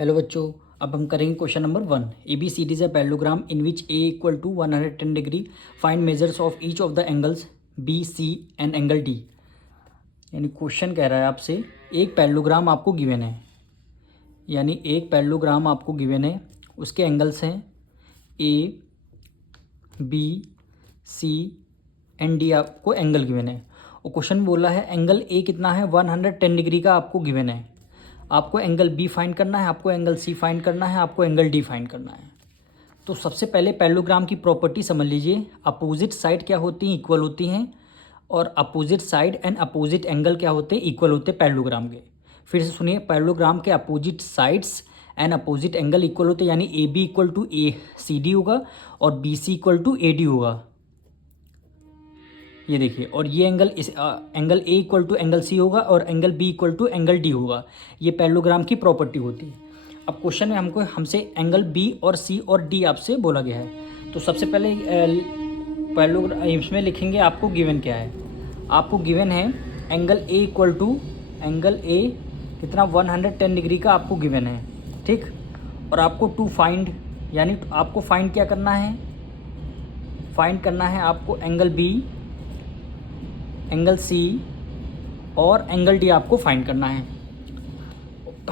Hello बच्चों, अब हम करेंगे question number 1। ABCD is a parallelogram in which A equal to 110 degree. Find measures of each of the angles B C and angle D। यानी question कह रहा है आपसे, एक पैरेललोग्राम आपको गिवन है, यानी एक पैरेललोग्राम आपको गिवन है, उसके एंगल्स हैं A B C and D। आपको एंगल गिवन है और क्वेश्चन बोला है एंगल A कितना है, 110 डिग्री का आपको गिवन है। आपको एंगल बी फाइंड करना है, आपको एंगल सी फाइंड करना है, आपको एंगल डी फाइंड करना है। तो सबसे पहले पैरेललोग्राम की प्रॉपर्टी समझ लीजिए। अपोजिट साइड क्या होती हैं, इक्वल होती हैं, और opposite side and opposite angle क्या होते हैं, इक्वल होते हैं पैरेललोग्राम के। फिर से सुनिए, पैरेललोग्राम के opposite sides and opposite angle equal होते हैं, यानी A B equal to A C D होगा और B C equal to A D होगा। ये देखिए, और ये एंगल इस angle A equal to angle C होगा और angle B equal to angle D होगा। ये पैरेललोग्राम की प्रॉपर्टी होती है। अब क्वेश्चन में हमसे एंगल बी और सी और डी आपसे बोला गया है। तो सबसे पहले पैरेललोग्राम इसमें लिखेंगे आपको गिवन क्या है। आपको गिवन है angle A equal to angle A कितना 110 डिग्री का आपको गिवन है, ठीक। और आपको टू फाइंड, यानी आपको फाइंड क्या करना है, फाइंड करना है आपको एंगल बी, एंगल सी और एंगल डी आपको फाइंड करना है।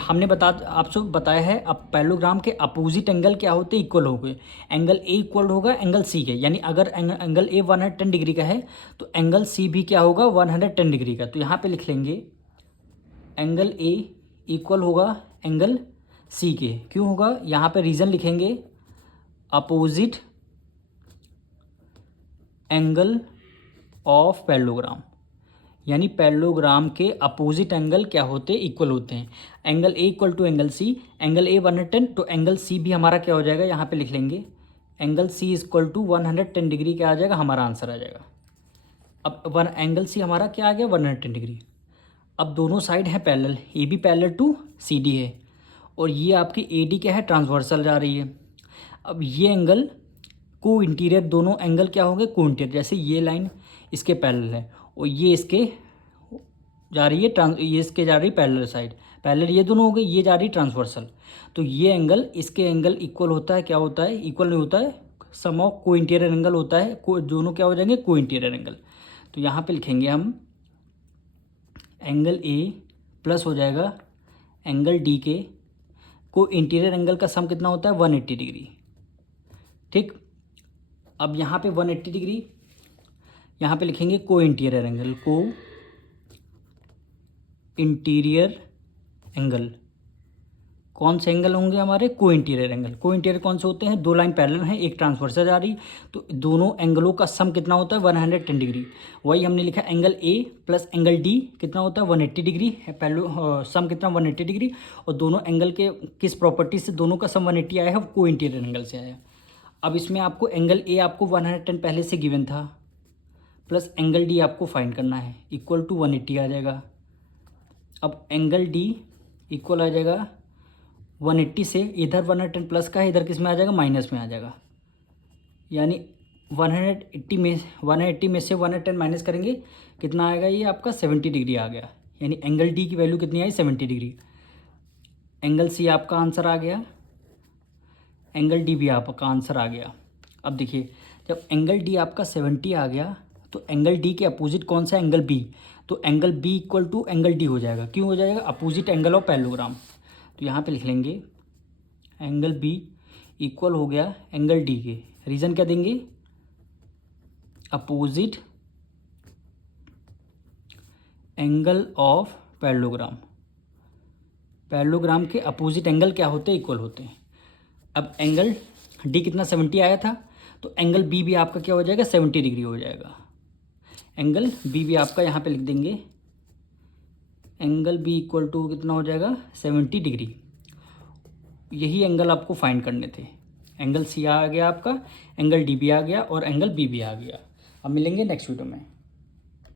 हमने आपसे बताया है अब पैरेललोग्राम के अपोजिट एंगल क्या होते हैं, इक्वल हो गए। एंगल ए इक्वल होगा एंगल सी के, यानी अगर एंगल ए 110 डिग्री का है तो एंगल सी भी क्या होगा 110 डिग्री का। तो यहाँ पे लिख लेंगे एंगल ए इक्वल होगा एंगल सी के। क्यों होगा, यहाँ पे रीज़न लिखेंगे, अपोजिट एंगल ऑफ पैरेललोग्राम, यानी पैरेललोग्राम के अपोजिट एंगल क्या होते हैं, इक्वल होते हैं। Angle A equal to angle C, angle A 110 तो एंगल सी भी हमारा क्या हो जाएगा, यहाँ पे लिख लेंगे angle C equal to 110 degree क्या आ जाएगा, हमारा आंसर आ जाएगा। अब एंगल सी हमारा क्या आ गया 110 डिग्री। अब दोनों साइड है parallel, A B parallel to C D है और ये आपकी ए डी क्या है, ट्रांसवर्सल जा रही है। अब ये एंगल को इंटीरियर, दोनों एंगल क्या होंगे को इंटीरियर, जैसे ये लाइन इसके पैरेलल है और ये इसके जा रही है ये इसके जा रही है पैरेलल साइड, पैरेलल ये दोनों हो गए, ये जा रही ट्रांसवर्सल। तो ये एंगल इसके एंगल इक्वल होता है, क्या होता है, इक्वल नहीं होता है, सम ऑफ को इंटीरियर एंगल होता है, दोनों क्या हो जाएंगे को इंटीरियर एंगल। तो यहाँ पे लिखेंगे हम एंगल ए प्लस हो जाएगा एंगल डी के, को इंटीरियर एंगल का सम कितना होता है 180 डिग्री, ठीक। अब यहाँ पे 180 डिग्री, यहाँ पे लिखेंगे को इंटीरियर एंगल, को इंटीरियर एंगल। कौन से एंगल होंगे हमारे, को इंटीरियर एंगल। को इंटीरियर कौन से होते हैं, दो लाइन पैरेलल हैं, एक ट्रांसवर्सल जा रही, तो दोनों एंगलों का सम कितना होता है 110 डिग्री। वही हमने लिखा angle A plus angle D कितना होता है 180 डिग्री है, पहले सम कितना 180 डिग्री, और दोनों एंगल के किस प्रॉपर्टी से दोनों का सम 180 आया है, को इंटीरियर एंगल से आया। अब इसमें आपको एंगल ए आपको 110 पहले से गिवन था, प्लस एंगल डी आपको फाइंड करना है, इक्वल टू 180 आ जाएगा। अब एंगल डी इक्वल आ जाएगा 180 से, इधर 110 प्लस का है, इधर किस में आ जाएगा माइनस में आ जाएगा, यानी 180 में से 110 माइनस करेंगे कितना आएगा, ये आपका 70 डिग्री आ गया। यानी एंगल डी की वैल्यू कितनी आई 70 डिग्री। एंगल सी आपका आंसर आ गया, एंगल डी भी आपका आंसर आ गया। अब देखिए, जब एंगल डी आपका 70 आ गया तो एंगल डी के अपोजिट कौन सा, एंगल बी, तो angle B equal to angle D हो जाएगा। क्यों हो जाएगा, अपोजिट एंगल ऑफ पैरेललोग्राम। तो यहाँ पे लिख लेंगे एंगल बी इक्वल हो गया एंगल डी के। रीज़न क्या देंगे, opposite angle of parallelogram. Parallelogram के अपोजिट एंगल क्या होते हैं, इक्वल होते हैं। अब एंगल डी कितना 70 आया था, तो एंगल बी भी आपका क्या हो जाएगा 70 डिग्री हो जाएगा। एंगल बी भी आपका यहाँ पे लिख देंगे, एंगल बी इक्वल टू कितना हो जाएगा 70 डिग्री। यही एंगल आपको फाइंड करने थे। एंगल सी आ गया आपका, एंगल डी भी आ गया और एंगल बी भी आ गया। अब मिलेंगे नेक्स्ट वीडियो में।